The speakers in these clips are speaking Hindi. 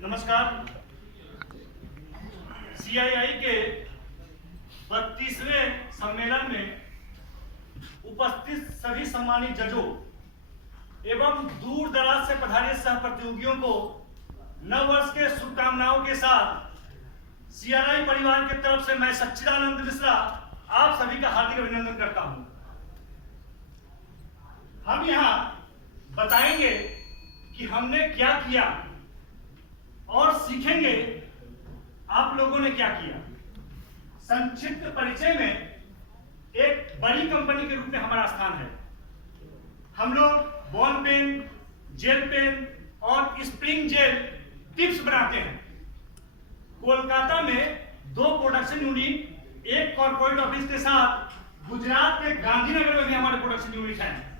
नमस्कार। सीआईआई के 32वें सम्मेलन में उपस्थित सभी सम्मानित जजों एवं दूर दराज से पधारे सह प्रतियोगियों को नव वर्ष के शुभकामनाओं के साथ सीआईआई परिवार की तरफ से मैं सच्चिदानंद मिश्रा आप सभी का हार्दिक अभिनंदन करता हूं। हम यहाँ बताएंगे कि हमने क्या किया और सीखेंगे आप लोगों ने क्या किया। संक्षिप्त परिचय में एक बड़ी कंपनी के रूप में हमारा स्थान है। हम लोग बॉल पेन, जेल पेन और स्प्रिंग जेल टिप्स बनाते हैं। कोलकाता में 2 प्रोडक्शन यूनिट, एक कॉर्पोरेट ऑफिस के साथ गुजरात के गांधीनगर में भी हमारे प्रोडक्शन यूनिट हैं।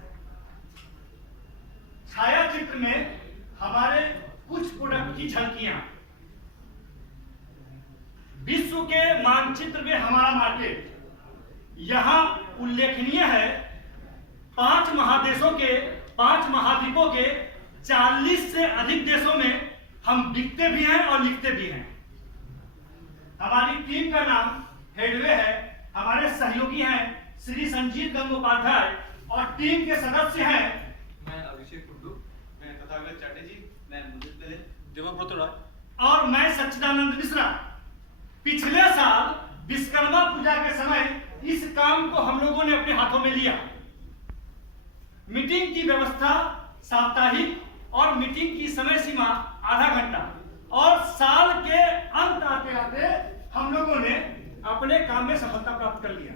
छायाचित्र में हमारे कुछ प्रोडक्ट की झलकियां। विश्व के मानचित्र में हमारा मार्केट यहां उल्लेखनीय है। 5 महादेशों के, 5 महाद्वीपों के 40 से अधिक देशों में हम बिकते भी हैं और लिखते भी हैं। हमारी टीम का नाम हेडवे है। हमारे सहयोगी हैं श्री संजीत गंगोपाध्याय और टीम के सदस्य हैं मैं अभिषेक कुंडू, मैं तथागत चैटर्जी, मैं मुदित पहले, देवव्रत राय और मैं सच्चिदानंद मिश्रा। पिछले साल विश्वकर्मा पूजा के समय इस काम को हम लोगों ने अपने हाथों में लिया। मीटिंग की व्यवस्था साप्ताहिक और मीटिंग की समय सीमा आधा घंटा, और साल के अंत आते आते हम लोगों ने अपने काम में सफलता प्राप्त कर लिया।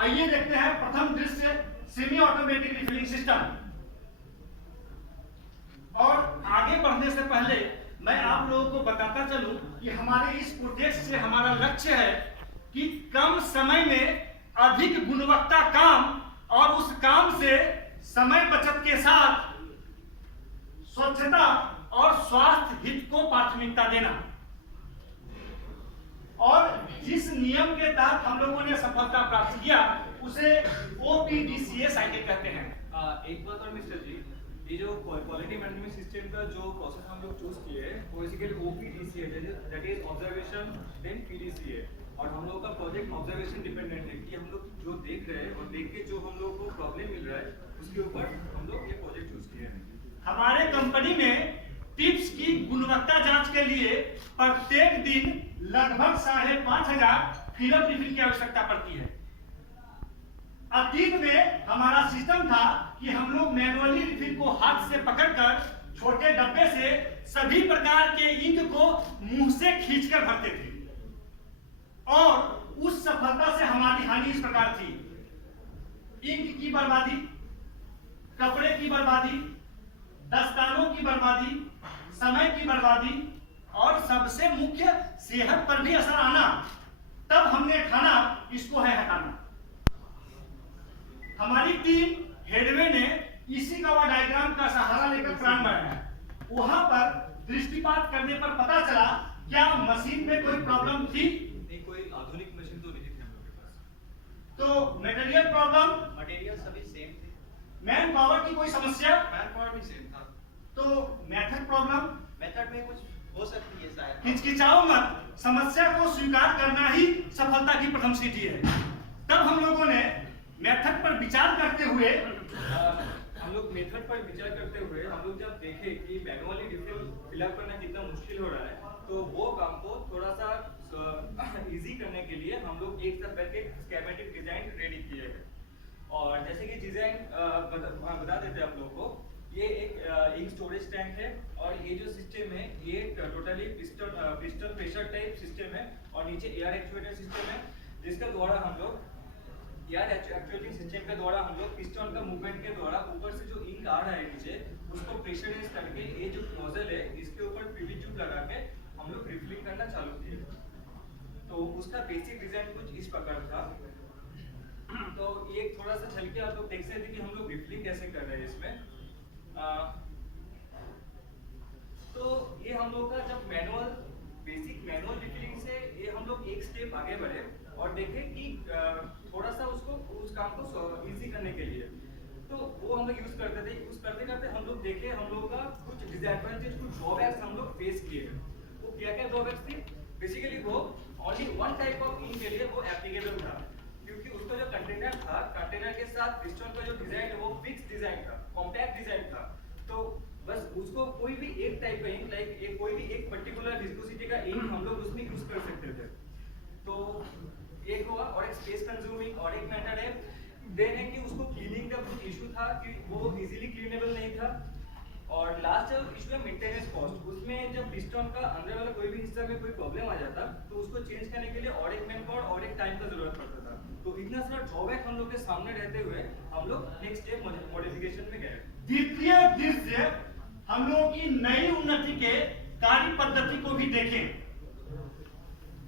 आइए देखते हैं प्रथम दृश्य सेमी ऑटोमेटिक रिफिलिंग सिस्टम। और आगे बढ़ने से पहले मैं आप लोगों को बताता चलूं कि हमारे इस प्रोजेक्ट से हमारा लक्ष्य है कि कम समय में अधिक गुणवत्ता काम और उस काम से समय बचत के साथ स्वच्छता और स्वास्थ्य हित को प्राथमिकता देना। और जिस नियम के तहत हम लोगों ने सफलता प्राप्त किया उसे OPDCA साइकिल कहते हैं। एक बात और मिस्टर जी, ये जो क्वालिटी मैनेजमेंट सिस्टम का जो प्रोसेस हम लोग चूज किए हैं वो basically OPDCA that is observation then PDCA, और हम लोग का प्रोजेक्ट ऑब्जर्वेशन डिपेंडेंट है कि हम लोग जो देख रहे हैं और देख के जो हम लोग को प्रॉब्लम मिल रहा है उसके ऊपर हम लोग ये प्रोजेक्ट चूज किए हैं। हमारे कंपनी में टिप्स की गुणवत्ता जांच के लिए प्रत्येक दिन लगभग 5,500 फिल्म रिफिल की आवश्यकता पड़ती है। अतीत में हमारा सिस्टम था कि हम लोग मैनुअली रिफिल को हाथ से पकड़कर छोटे डब्बे से सभी प्रकार के इंक को मुंह से खींचकर भरते थे, और उस सफलता से हमारी हानि इस प्रकार थी: इंक की बर्बादी, कपड़े की बर्बादी, दस्तानों की बर्बादी, समय की बर्बादी, और सबसे मुख्य सेहत पर भी असर आना। तब हमने ठाना इसको है हटाना। हमारी टीम हेडवे ने इसी का डायग्राम का सहारा लेकर प्लान बनाया। वहां पर दृष्टिपात करने पर पता चला क्या मशीन में कोई प्रॉब्लम थी? नहीं, कोई आधुनिक मशीन तो नहीं थी हम लोग के पास। तो मटेरियल प्रॉब्लम? मटेरियल सभी सेम थे। मैन पावर की कोई समस्या? मैन पावर भी सेम था। तो मेथड प्रॉब्लम? मेथड में कुछ हो सकती है शायद। हिचकिचाओ मत, समस्या को स्वीकार करना ही सफलता की प्रथम सीढ़ी है। तब हम लोगों ने मेथड पर विचार करते हुए हम लोग मेथड पर विचार करते हुए हम लोग जब देखे कि मैनुअली रिफिल फिलअप करना कितना मुश्किल हो रहा है, तो वो काम को थोड़ा सा इजी करने के लिए हम लोग एक साथ बैठ के स्कीमेटिक डिजाइन रेडी किए हैं। और जैसे कि डिजाइन बता देते हैं आप लोगों को, ये एक इंक स्टोरेज टैंक है, और ये जो सिस्टम है ये totally piston pressure type system है, और नीचे एयर एक्चुएटर सिस्टम है, जिसका द्वारा हम लोग यार एक्चुअली सिस्टम के द्वारा हम लोग पिस्टन का मूवमेंट के द्वारा ऊपर से जो इंक आ रहा है नीचे उसको प्रेशराइज करके ये जो नोजल है इसके ऊपर पीवी ट्यूब लगा के हम लोग रिफिलिंग करना चालू किए। तो उसका बेसिक डिजाइन कुछ इस प्रकार था। तो ये थोड़ा सा चल के आप लोग देख सकते थे कि हम लोग रिफिलिंग कैसे कर रहे हैं इसमें। तो ये हम लोग का जब बेसिक मैनुअल रिफिलिंग से ये हम लोग एक स्टेप आगे बढ़े और देखें कि थोड़ा सा उसको उस काम को इजी करने के लिए तो वो हम लोग यूज करते थे। यूज करते करते हम लोग देखे हम लोगों का कुछ डिसएडवांटेज, कुछ ड्रॉबैक्स हम लोग फेस किए। वो क्या क्या ड्रॉबैक्स थी? बेसिकली वो only one type of ink के लिए वो एप्लीकेबल था, क्योंकि उसका जो कंटेनर था, कंटेनर के साथ पिस्टन का जो डिजाइन है वो फिक्स डिजाइन था, कॉम्पैक्ट डिजाइन था। तो बस उसको कोई भी एक टाइप का इंक, लाइक एक कोई भी एक पर्टिकुलर विस्कोसिटी का इंक हम लोग उसमें यूज कर सकते थे। तो एक हुआ, और एक स्पेस कंज्यूमिंग और एक मैटर है देन है कि उसको क्लीनिंग का कुछ इशू था कि वो इजीली क्लीनेबल नहीं था। और लास्ट जो इशू है मेंटेनेंस कॉस्ट, उसमें जब पिस्टन का अंदर वाला कोई भी हिस्सा में कोई प्रॉब्लम आ जाता तो उसको चेंज करने के लिए और एक मैन पावर और एक टाइम का जरूरत पड़ता था। तो इतना सारा ड्रॉबैक हम लोग के सामने रहते हुए हम लोग नेक्स्ट स्टेप मॉडिफिकेशन में गए। द्वितीय दृश्य हम लोगों की नई उन्नति के कार्य पद्धति को भी देखें।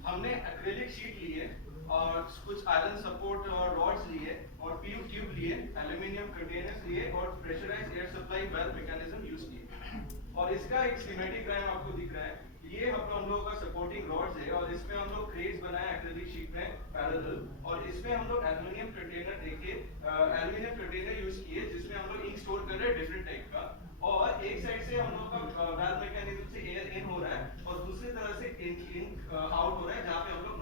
हमने एक्रेलिक शीट लिए और कुछ आयरन सपोर्ट और रॉड्स लिए और पीयू ट्यूब लिए, एल्यूमिनियम कंटेनर्स लिए और pressurised air supply valve mechanism use किए। और इसका एक स्कीमेटिक डायग्राम आपको दिख रहा है। ये हम लोगों का सपोर्टिंग रॉड्स है और इसमें हम लोग क्रेट्स बनाए एक्रेलिक शीट में पैरेलल, और इसमें हम लोग एल्यूमिनियम कंटेनर देके एल्यूमिनियम कंटेनर यूज किए जिसमें हम लोग इंक स्टोर कर रहे हैं डिफरेंट टाइप का। और एक साइड से हम लोग का वेल्व मैकेनिज्म से एयर इन हो रहा है और दूसरी तरह से इंक आउट हो रहा है, जहां पे हम लोग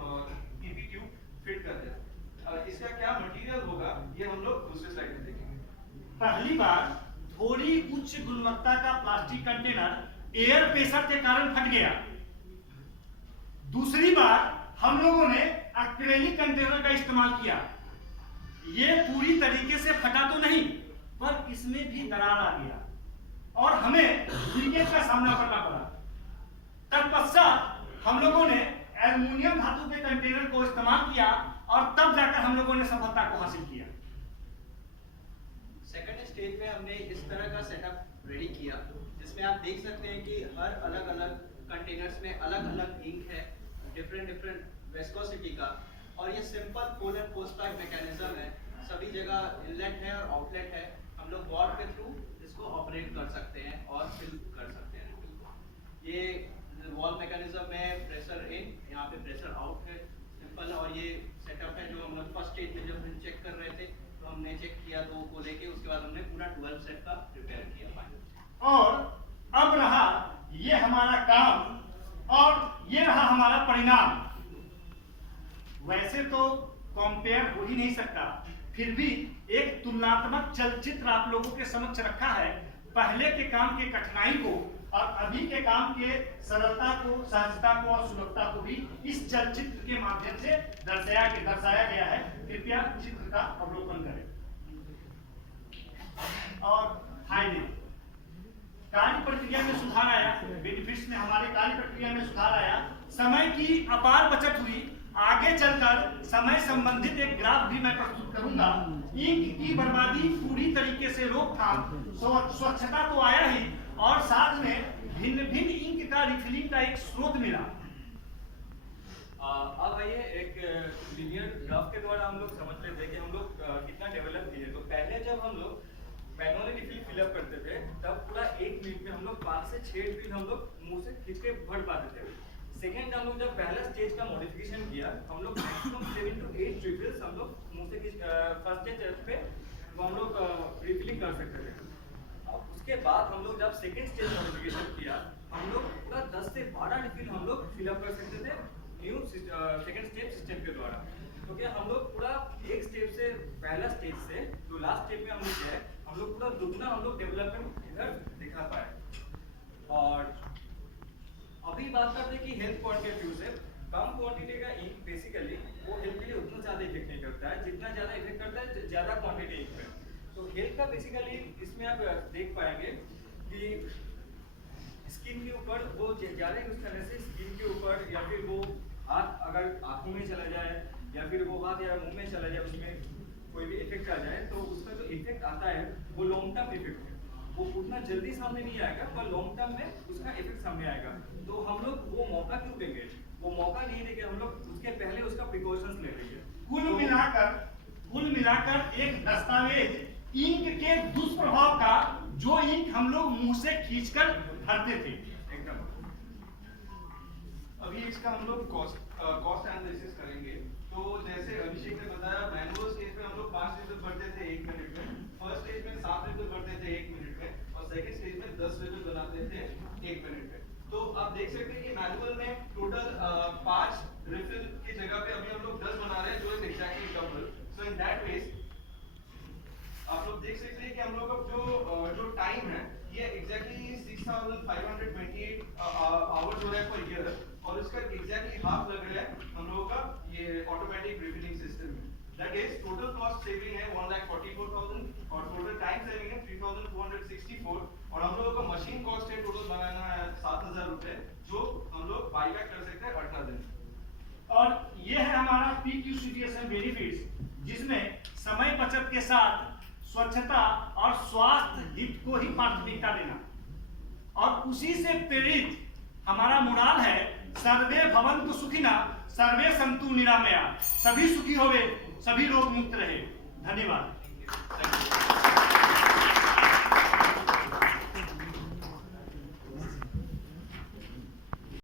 पीपी ट्यूब फिट कर रहे हैं। इसका क्या मटेरियल होगा ये हम लोग दूसरे स्लाइड में देखेंगे। पहली बार थोड़ी उच्च गुणवत्ता का प्लास्टिक कंटेनर एयर प्रेशर के कारण फट गया। दूसरी बार हम लोगों ने एक्रेलिक कंटेनर का इस्तेमाल किया। ये पूरी तरीके से फटा तो नहीं, पर इसमें भी दरार आ गया और हमें लीकेज का सामना करना पड़ा। तत्पश्चात हम लोगों ने एल्युमिनियम धातु के कंटेनर को इस्तेमाल किया और तब जाकर हम लोगों ने सफलता को हासिल किया। सेकंड स्टेज में हमने इस तरह का सेटअप रेडी किया जिसमें आप देख सकते हैं कि हर अलग अलग कंटेनर्स में अलग अलग इंक है, डिफरेंट विस्कोसिटी का, और ये simple pull and push back mechanism है। सभी जगह इनलेट है और आउटलेट है। हम लोग वॉल के थ्रू इसको ऑपरेट कर सकते हैं और फिल कर सकते हैं। ये वॉल मैकेनिज्म में प्रेशर इन, यहाँ पे प्रेशर आउट है, सिंपल। और ये सेटअप है जो हम लोग फर्स्ट स्टेज में जब हम चेक कर रहे थे तो हमने चेक किया 2 को लेके, उसके बाद हमने पूरा 12 सेट का प्रिपेयर किया फाइनल। और अब रहा ये हमारा काम और ये रहा हमारा परिणाम। वैसे तो कंपेयर हो ही नहीं सकता, फिर भी एक तुलनात्मक चलचित्र आप लोगों के समक्ष रखा है। पहले के काम के कठिनाई को और अभी के काम के सरलता को, सहजता को और सुलभता को भी इस चलचित्र के माध्यम से दर्शाया गया है। कृपया चित्र का अवलोकन करें। और फायदे, कार्य प्रक्रिया में सुधार आया। बेनिफिट्स में हमारे कार्य प्रक्रिया में सुधार आया। समय की अपार बचत हुई। आगे चलकर समय संबंधित एक ग्राफ भी मैं प्रस्तुत करूंगा। इंक की बर्बादी पूरी तरीके से रोकथाम, स्वच्छता तो आया ही और साथ में भिन्न भिन्न इंक का रिफिलिंग का एक स्रोत मिला। अब आइए एक लीनियर ग्राफ के द्वारा हम लोग समझ लेते हैं कि हम लोग कितना डेवलप किए। तो पहले जब हम लोग मैनुअली रिफिल फिलअप करते थे तब पूरा 1 मिनट में हम लोग 5 से 6 रिफिल हम लोग मुंह से खींच के भर पाते थे। सेकेंड हम लोग जब पहला स्टेज का मॉडिफिकेशन किया हम लोग मैक्सिमम 7 to 8 रिफिल्स हम लोग मुंह से फर्स्ट स्टेज पे हम लोग रिफिलिंग कर सकते थे। अब उसके बाद हम लोग जब सेकेंड स्टेज मॉडिफिकेशन किया हम लोग पूरा 10 से 12 रिफिल हम लोग फिलअप कर सकते थे न्यू सेकेंड स्टेप सिस्टम के द्वारा। तो क्या हम लोग पूरा एक स्टेप से, पहला स्टेज से जो लास्ट स्टेप में हम लोग गए, हम लोग पूरा दुगना हम लोग डेवलपमेंट इधर दिखा पाए। और अभी बात करते हैं कि हेल्थ पॉइंट ऑफ व्यू से कम क्वांटिटी का इंक बेसिकली वो हेल्थ के लिए उतना ज्यादा इफेक्ट नहीं करता है जितना ज्यादा इफेक्ट करता है ज्यादा क्वांटिटी इंक में। तो हेल्थ का बेसिकली इसमें आप देख पाएंगे कि स्किन के ऊपर वो ज्यादा यूज करने से स्किन के ऊपर या फिर वो हाथ अगर आंखों में चला जाए या फिर वो हाथ या मुंह में चला जाए उसमें कोई भी इफेक्ट आ जाए तो उसका जो इफेक्ट आता है वो लॉन्ग टर्म इफेक्ट है। वो उतना जल्दी सामने नहीं आएगा पर लॉन्ग टर्म में उसका इफेक्ट सामने आएगा। तो हम लोग वो मौका क्यों देंगे? वो मौका नहीं देंगे, हम लोग उसके पहले उसका प्रिकॉशंस ले लेंगे। कुल मिलाकर एक दस्तावेज इंक के दुष्प्रभाव का जो इंक हम लोग मुंह से खींचकर भरते थे। एकदम। अभी इसका हम लोग कॉस्ट एनालिसिस करेंगे। तो जैसे अभिषेक ने बताया मैनुअल स्टेज पे हम लोग 5 रिफिल भरते थे 1 मिनट में, फर्स्ट स्टेज में 7 रिफिल करते थे 1 मिनट में और सेकंड स्टेज में 10 रिफिल बनाते थे 1 मिनट में। तो आप देख सकते हैं कि मैनुअल में टोटल 5 रिफिल की जगह पे अभी हम लोग 10 बना रहे हैं, जो is exactly double. So in that ways आप लोग देख सकते हैं कि हम लोग अब जो टाइम है ये एग्जैक्टली 6528 आवर्स हो रहा है पर ईयर, और उसका एग्जैक्टली हाफ लग रहा है हम लोगों का ये ऑटोमेटिक रिफिलिंग सिस्टम में। That is total cost saving है 1,44,000 और टोटल टाइम सेविंग है 3,464, और हम लोगों का मशीन कॉस्ट है टोटल बनाना है 7,000 रुपए, जो हम लोग बाईबैक कर सकते हैं 18 दिन। और ये है हमारा PQCDSM बेनिफिट्स, जिसमें समय बचत के साथ स्वच्छता और स्वास्थ्य हित को ही प्राथमिकता देना, और उसी से प्रेरित हमारा मुराल है सर्वे भवन्तु सुखिनः सर्वे सन्तु निरामया, सभी सुखी होवे, सभी रोग मुक्त रहे। धन्यवाद।